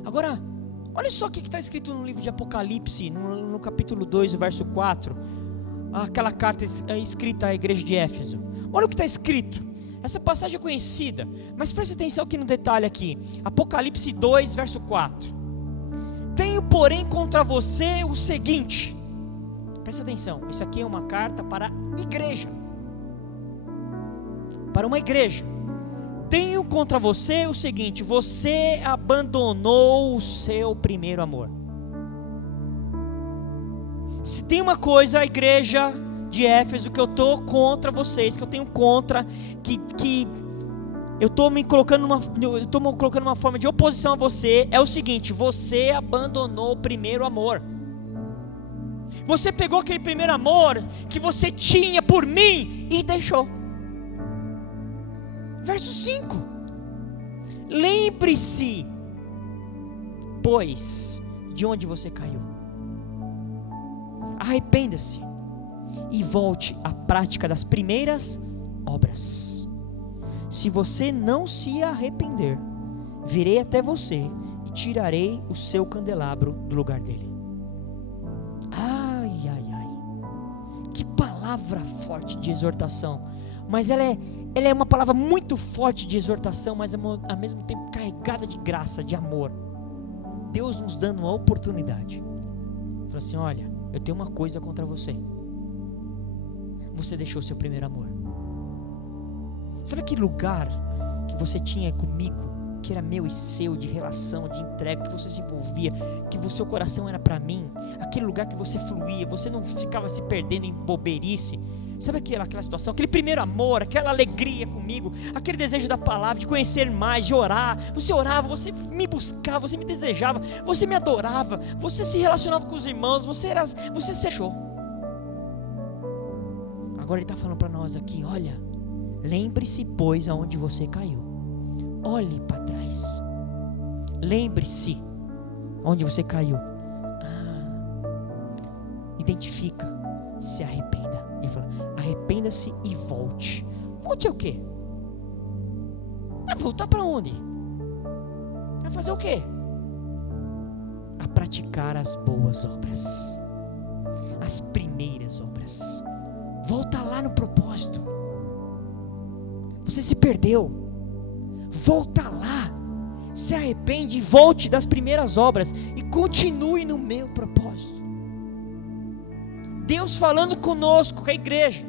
Agora, olha só o que está escrito no livro de Apocalipse, no capítulo 2, o verso 4. Aquela carta escrita à igreja de Éfeso. Olha o que está escrito. Essa passagem é conhecida, mas preste atenção aqui no detalhe aqui. Apocalipse 2, verso 4. Tenho, porém, contra você o seguinte. Presta atenção, isso aqui é uma carta para a igreja. Para uma igreja. Tenho contra você o seguinte: você abandonou o seu primeiro amor. Se tem uma coisa, a igreja de Éfeso, que eu estou contra vocês, que eu tenho contra, que eu estou colocando uma forma de oposição a você, é o seguinte: você abandonou o primeiro amor. Você pegou aquele primeiro amor que você tinha por mim e deixou. Verso 5: lembre-se, pois, de onde você caiu. Arrependa-se e volte à prática das primeiras obras. Se você não se arrepender, virei até você e tirarei o seu candelabro do lugar dele. Ai, ai, ai. Que palavra forte de exortação. Mas ela é uma palavra muito forte de exortação, mas ao mesmo tempo carregada de graça, de amor. Deus nos dando uma oportunidade. Fala assim: olha, eu tenho uma coisa contra você. Você deixou seu primeiro amor. Sabe aquele lugar que você tinha comigo, que era meu e seu, de relação, de entrega, que você se envolvia, que o seu coração era para mim, aquele lugar que você fluía, você não ficava se perdendo em bobeirice. Sabe aquela situação, aquele primeiro amor, aquela alegria comigo, aquele desejo da palavra, de conhecer mais, de orar. Você orava, você me buscava, você me desejava, você me adorava, você se relacionava com os irmãos, você se achou. Agora ele está falando para nós aqui: olha, lembre-se, pois, aonde você caiu. Olhe para trás. Lembre-se onde você caiu. Identifica, se arrependa. Ele fala: arrependa-se e volte. Volte é o quê? Vai voltar para onde? Vai fazer o quê? A praticar as boas obras, as primeiras obras. Volta lá no propósito. Você se perdeu. Volta lá. Se arrepende e volte das primeiras obras e continue no meu propósito. Deus falando conosco, com a igreja.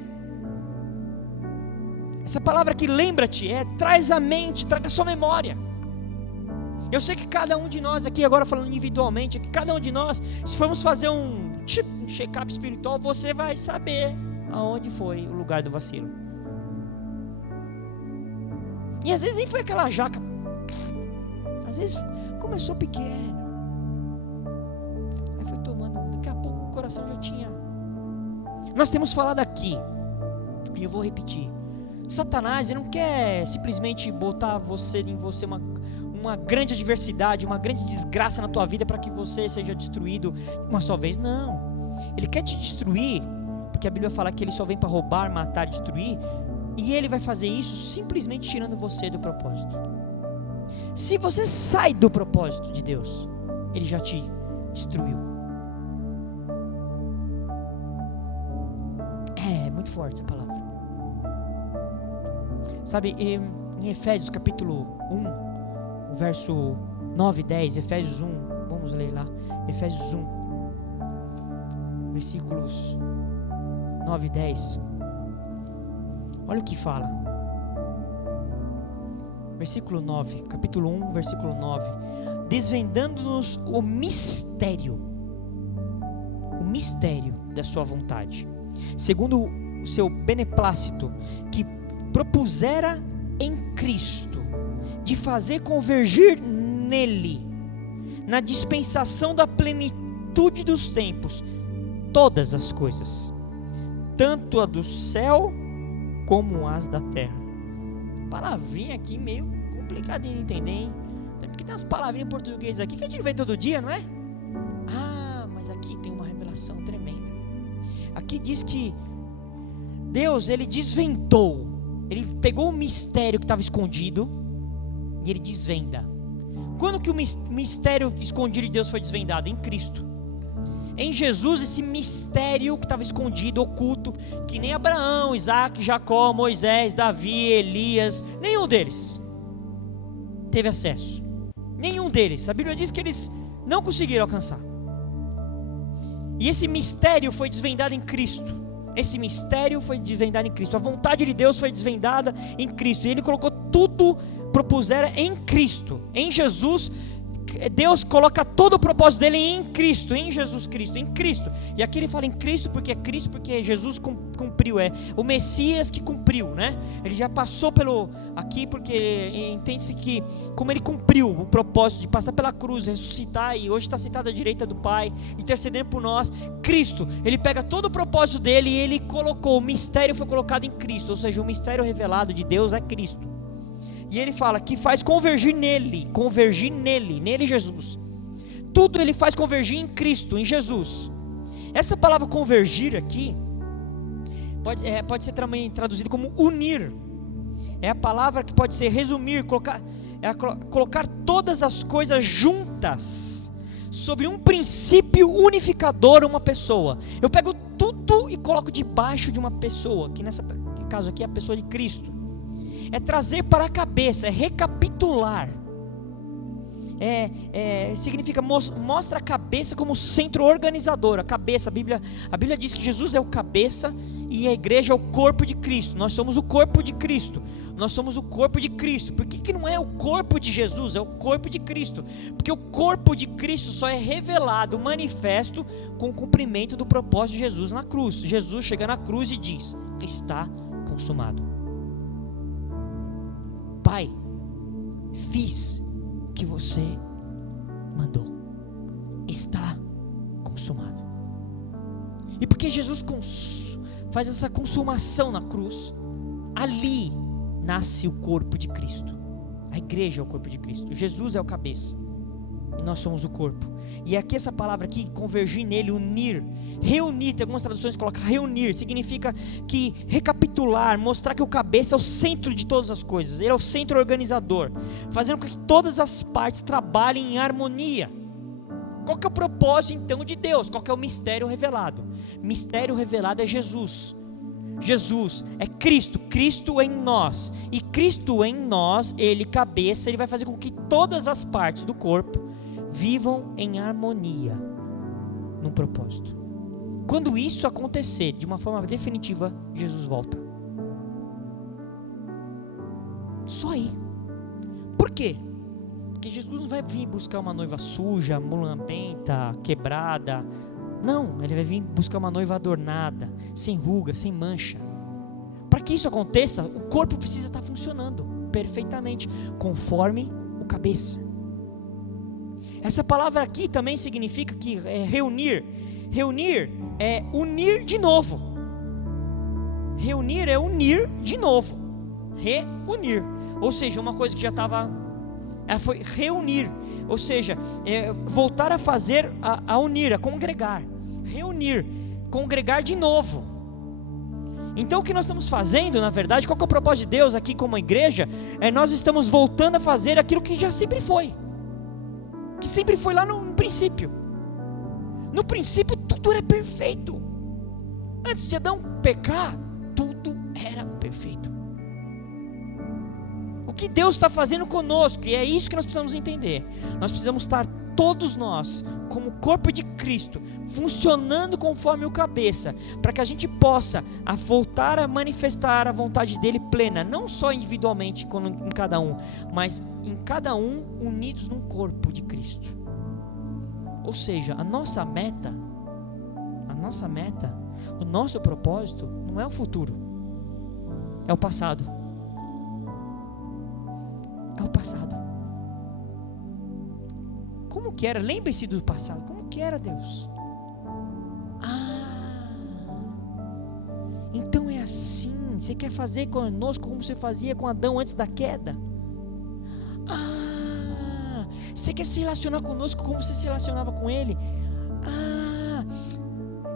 Essa palavra aqui, lembra-te, traz à mente, traga a sua memória. Eu sei que cada um de nós aqui, agora falando individualmente, que cada um de nós, se formos fazer um check-up espiritual, você vai saber aonde foi o lugar do vacilo. E às vezes nem foi aquela jaca, às vezes começou pequeno, aí foi tomando, daqui a pouco o coração já tinha. Nós temos falado aqui, e eu vou repetir: Satanás, ele não quer simplesmente botar em você uma grande adversidade, uma grande desgraça na tua vida para que você seja destruído uma só vez. Não, ele quer te destruir, porque a Bíblia fala que ele só vem para roubar, matar e destruir. E ele vai fazer isso simplesmente tirando você do propósito. Se você sai do propósito de Deus, ele já te destruiu. É muito forte essa palavra. Sabe, em Efésios capítulo 1, verso 9 e 10, Efésios 1, vamos ler lá, Efésios 1, versículos 9 e 10. Olha o que fala. Versículo 9, capítulo 1, versículo 9. Desvendando-nos o mistério da sua vontade, segundo o seu beneplácito, que propusera em Cristo, de fazer convergir nele, na dispensação da plenitude dos tempos, todas as coisas, tanto a do céu como as da terra. palavrinha aqui meio complicadinha de entender, hein? Porque tem umas palavrinhas em português aqui que a gente vê todo dia, não é? Ah, mas aqui tem uma revelação tremenda. Aqui diz que Deus, ele desvendou, ele pegou o mistério que estava escondido e ele desvenda. Quando que o mistério escondido de Deus foi desvendado? Em Cristo. Em Jesus, esse mistério que estava escondido, oculto, que nem Abraão, Isaac, Jacó, Moisés, Davi, Elias, nenhum deles teve acesso. Nenhum deles. A Bíblia diz que eles não conseguiram alcançar. E esse mistério foi desvendado em Cristo. Esse mistério foi desvendado em Cristo. A vontade de Deus foi desvendada em Cristo. E Ele colocou tudo, propusera em Cristo. Em Jesus, Deus coloca todo o propósito dele em Cristo, em Jesus Cristo, em Cristo. E aqui ele fala em Cristo porque Jesus cumpriu, é o Messias que cumpriu, né? Ele já passou pelo aqui porque entende-se que como ele cumpriu o propósito de passar pela cruz, ressuscitar e hoje está sentado à direita do Pai, intercedendo por nós. Cristo, ele pega todo o propósito dele e ele colocou, o mistério foi colocado em Cristo, ou seja, o mistério revelado de Deus é Cristo. E ele fala que faz convergir nele, nele Jesus. Tudo ele faz convergir em Cristo, em Jesus. Essa palavra convergir aqui, pode ser também traduzido como unir. É a palavra que pode ser resumir, colocar todas as coisas juntas, sobre um princípio unificador, uma pessoa. Eu pego tudo e coloco debaixo de uma pessoa, que nesse caso aqui é a pessoa de Cristo. É trazer para a cabeça, é recapitular, significa mostra a cabeça como centro organizador. A cabeça, a Bíblia diz que Jesus é o cabeça e a igreja é o corpo de Cristo. Nós somos o corpo de Cristo. Nós somos o corpo de Cristo. Por que não é o corpo de Jesus? É o corpo de Cristo. Porque o corpo de Cristo só é revelado, manifesto com o cumprimento do propósito de Jesus na cruz. Jesus chega na cruz e diz: está consumado. Pai, fiz o que você mandou, está consumado. E porque Jesus faz essa consumação na cruz, ali nasce o corpo de Cristo. A igreja é o corpo de Cristo, Jesus é o cabeça e nós somos o corpo. E aqui essa palavra aqui, convergir nele, unir, reunir, tem algumas traduções que colocam reunir, significa que recapitular, mostrar que o cabeça é o centro de todas as coisas, ele é o centro organizador, fazendo com que todas as partes trabalhem em harmonia. Qual que é o propósito então de Deus? Qual que é o mistério revelado? Mistério revelado é Jesus. Jesus é Cristo, Cristo em nós, e Cristo em nós, ele cabeça, ele vai fazer com que todas as partes do corpo vivam em harmonia, num propósito. Quando isso acontecer de uma forma definitiva, Jesus volta. Só aí. Por quê? Porque Jesus não vai vir buscar uma noiva suja, mulambenta, quebrada. Não, ele vai vir buscar uma noiva adornada, sem ruga, sem mancha. Para que isso aconteça, o corpo precisa estar funcionando perfeitamente, conforme o cabeça. Essa palavra aqui também significa que reunir. Reunir é unir de novo. Reunir é unir de novo. Reunir. Ou seja, uma coisa que já estava... Ela foi reunir. Ou seja, voltar a fazer, a unir, a congregar. Reunir. Congregar de novo. Então o que nós estamos fazendo, na verdade, qual que é o propósito de Deus aqui como igreja? Nós estamos voltando a fazer aquilo que já sempre foi. Que sempre foi lá no princípio. No princípio tudo era perfeito. Antes de Adão pecar, tudo era perfeito. O que Deus está fazendo conosco, e é isso que nós precisamos entender. Nós precisamos estar, todos nós, como corpo de Cristo, funcionando conforme o cabeça, para que a gente possa voltar a manifestar a vontade dele plena, não só individualmente em cada um, mas em cada um unidos num corpo de Cristo. Ou seja, a nossa meta, o nosso propósito não é o futuro, é o passado. É o passado. Como que era? Lembre-se do passado. Como que era, Deus? Então é assim, Você quer fazer conosco como você fazia com Adão antes da queda? Você quer se relacionar conosco como você se relacionava com ele?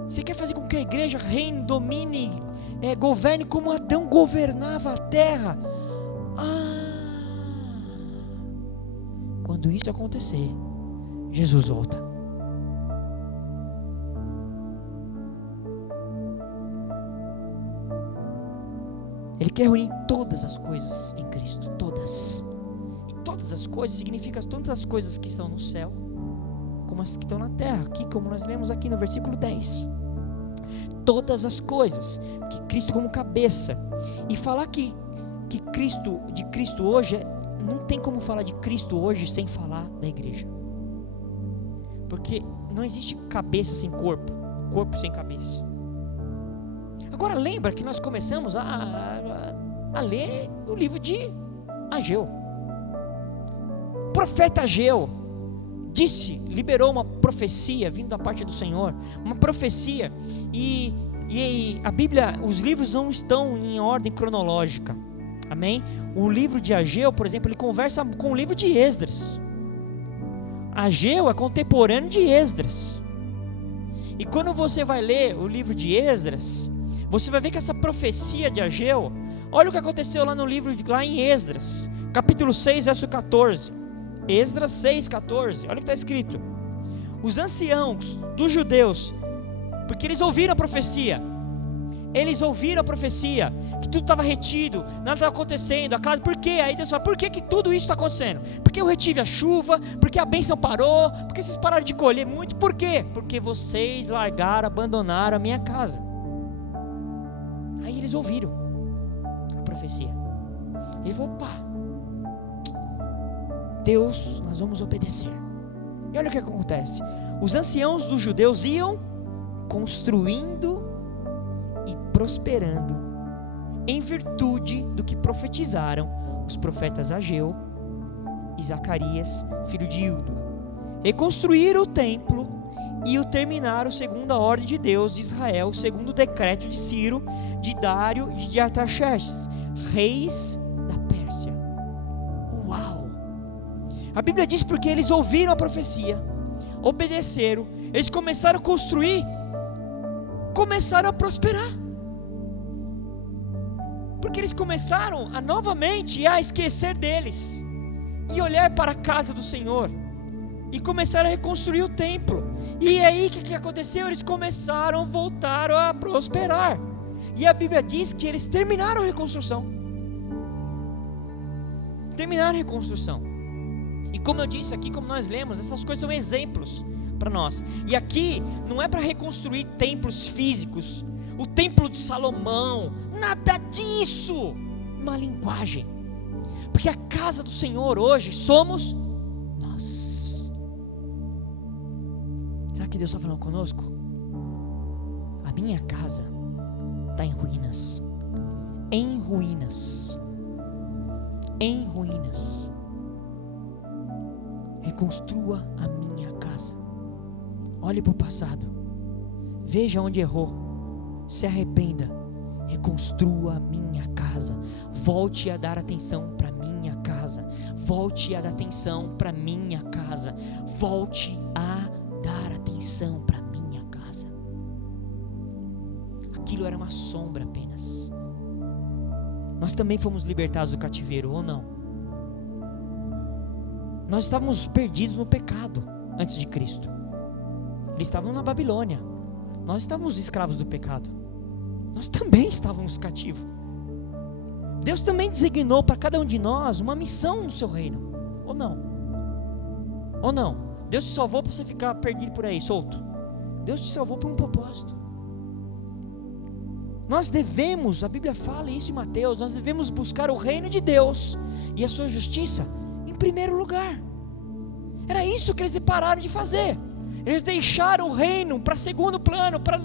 Você quer fazer com que a igreja reine, domine, governe como Adão governava a terra? Quando isso acontecer, Jesus volta. Ele quer reunir todas as coisas em Cristo, todas. E todas as coisas significa tantas as coisas que estão no céu, como as que estão na terra, aqui como nós lemos aqui no versículo 10. Todas as coisas, que Cristo como cabeça. E falar que Cristo, de Cristo hoje, não tem como falar de Cristo hoje sem falar da igreja. Porque não existe cabeça sem corpo, corpo sem cabeça. Agora lembra que nós começamos a ler o livro de Ageu. O profeta Ageu liberou uma profecia vindo da parte do Senhor, uma profecia, e a Bíblia, os livros não estão em ordem cronológica, amém? O livro de Ageu, por exemplo, ele conversa com o livro de Esdras. Ageu é contemporâneo de Esdras, e quando você vai ler o livro de Esdras, você vai ver que essa profecia de Ageu, olha o que aconteceu lá no livro, lá em Esdras, capítulo 6, verso 14, Esdras 6, 14, olha o que está escrito: os anciãos dos judeus, porque eles ouviram a profecia, que tudo estava retido, nada estava acontecendo, a casa, por quê? Aí Deus fala, por que tudo isso está acontecendo? Porque eu retive a chuva, porque a bênção parou, porque vocês pararam de colher muito, por quê? Porque vocês largaram, abandonaram a minha casa. Aí eles ouviram a profecia, ele falou, opa, Deus, nós vamos obedecer. E olha o que acontece, os anciãos dos judeus iam construindo e prosperando em virtude do que profetizaram os profetas Ageu e Zacarias, filho de Ildo. Reconstruíram o templo e o terminaram segundo a ordem de Deus de Israel, segundo o decreto de Ciro, de Dário e de Artaxerxes, reis da Pérsia. Uau! A Bíblia diz porque eles ouviram a profecia, obedeceram, eles começaram a construir, começaram a prosperar, porque eles começaram a novamente a esquecer deles e olhar para a casa do Senhor e começaram a reconstruir o templo. E aí o que aconteceu? Eles voltaram a prosperar, e a Bíblia diz que eles terminaram a reconstrução. E como eu disse aqui, como nós lemos, essas coisas são exemplos para nós. E aqui não é para reconstruir templos físicos, o templo de Salomão, nada disso. Uma linguagem, porque a casa do Senhor hoje somos nós. Será que Deus está falando conosco? A minha casa está em ruínas, em ruínas. Reconstrua a minha casa. Olhe para o passado, veja onde errou, se arrependa, reconstrua a minha casa, volte a dar atenção para minha casa, volte a dar atenção para minha casa, volte a dar atenção para minha casa. Aquilo era uma sombra apenas. Nós também fomos libertados do cativeiro, ou não? Nós estávamos perdidos no pecado antes de Cristo. Eles estavam na Babilônia, nós estávamos escravos do pecado, nós também estávamos cativos. Deus também designou para cada um de nós uma missão no seu reino, ou não? Ou não? Deus te salvou para você ficar perdido por aí, solto? Deus te salvou por um propósito. Nós devemos, a Bíblia fala isso em Mateus, nós devemos buscar o reino de Deus e a sua justiça em primeiro lugar. Era isso que eles pararam de fazer. Eles deixaram o reino para segundo plano, para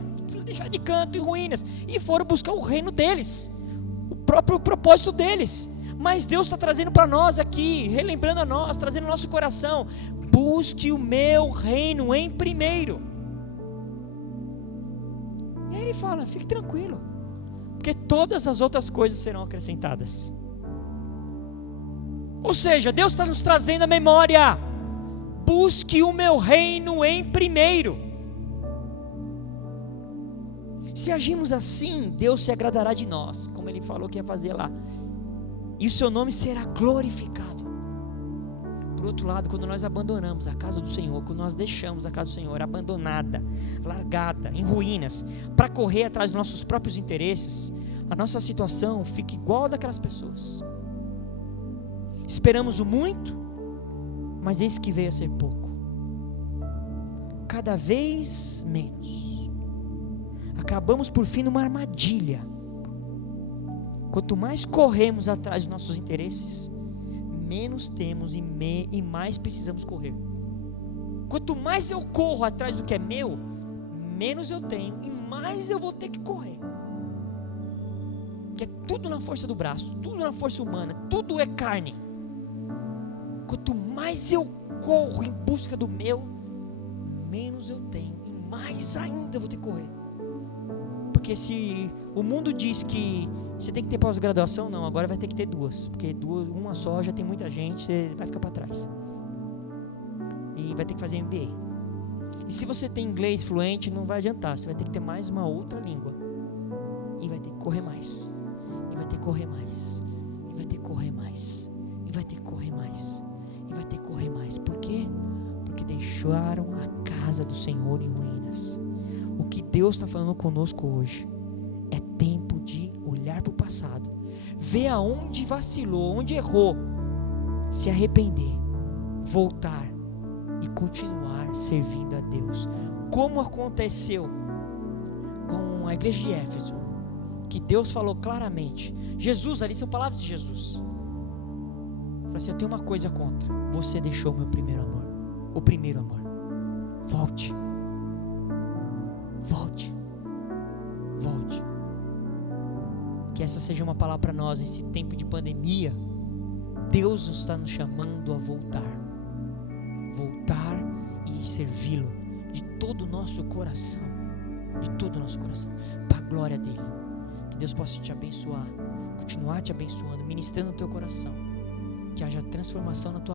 deixar de canto em ruínas, e foram buscar o reino deles, o próprio propósito deles. Mas Deus está trazendo para nós aqui, relembrando a nós, trazendo ao nosso coração: busque o meu reino em primeiro. E aí ele fala: fique tranquilo, porque todas as outras coisas serão acrescentadas. Ou seja, Deus está nos trazendo a memória: busque o meu reino em primeiro. Se agirmos assim, Deus se agradará de nós, como Ele falou que ia fazer lá, e o seu nome será glorificado. Por outro lado, quando nós abandonamos a casa do Senhor, quando nós deixamos a casa do Senhor abandonada, largada, em ruínas, para correr atrás dos nossos próprios interesses, a nossa situação fica igual a daquelas pessoas. Esperamos o muito, mas eis que veio a ser pouco. Cada vez menos. Acabamos por fim numa armadilha. Quanto mais corremos atrás dos nossos interesses, menos temos e mais precisamos correr. Quanto mais eu corro atrás do que é meu, menos eu tenho e mais eu vou ter que correr. Porque é tudo na força do braço, tudo na força humana, tudo é carne. Quanto mais eu corro em busca do meu, menos eu tenho e mais ainda eu vou ter que correr. Porque se o mundo diz que você tem que ter pós-graduação, não, agora vai ter que ter duas, porque uma só já tem muita gente, você vai ficar para trás. E vai ter que fazer MBA. E se você tem inglês fluente, não vai adiantar, você vai ter que ter mais uma outra língua. E vai ter que correr mais. E vai ter que correr mais. E vai ter que correr mais. E vai ter que correr mais. E vai ter que correr mais. Por quê? Porque deixaram a casa do Senhor em ruínas. O que Deus está falando conosco hoje é tempo de olhar para o passado, ver aonde vacilou, onde errou, se arrepender, voltar e continuar servindo a Deus, como aconteceu com a igreja de Éfeso, que Deus falou claramente. Jesus, ali são palavras de Jesus. Falou assim: eu tenho uma coisa contra, você deixou o meu primeiro amor, o primeiro amor. Volte, volte, volte. Que essa seja uma palavra para nós nesse tempo de pandemia. Deus está nos chamando a voltar e servi-lo de todo o nosso coração, para a glória dele. Que Deus possa te abençoar, continuar te abençoando, ministrando no teu coração, que haja transformação na tua